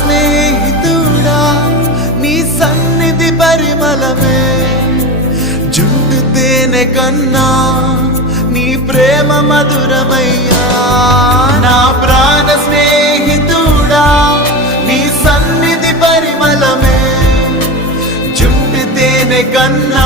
స్నేహితుడా నీ సన్నిధి పరిమళమే, జుండు తేనె కన్నా నీ ప్రేమ మధురమయ్యా. నా ప్రాణ స్నేహితుడా నీ సన్నిధి పరిమళమే, జుండు తేనె కన్నా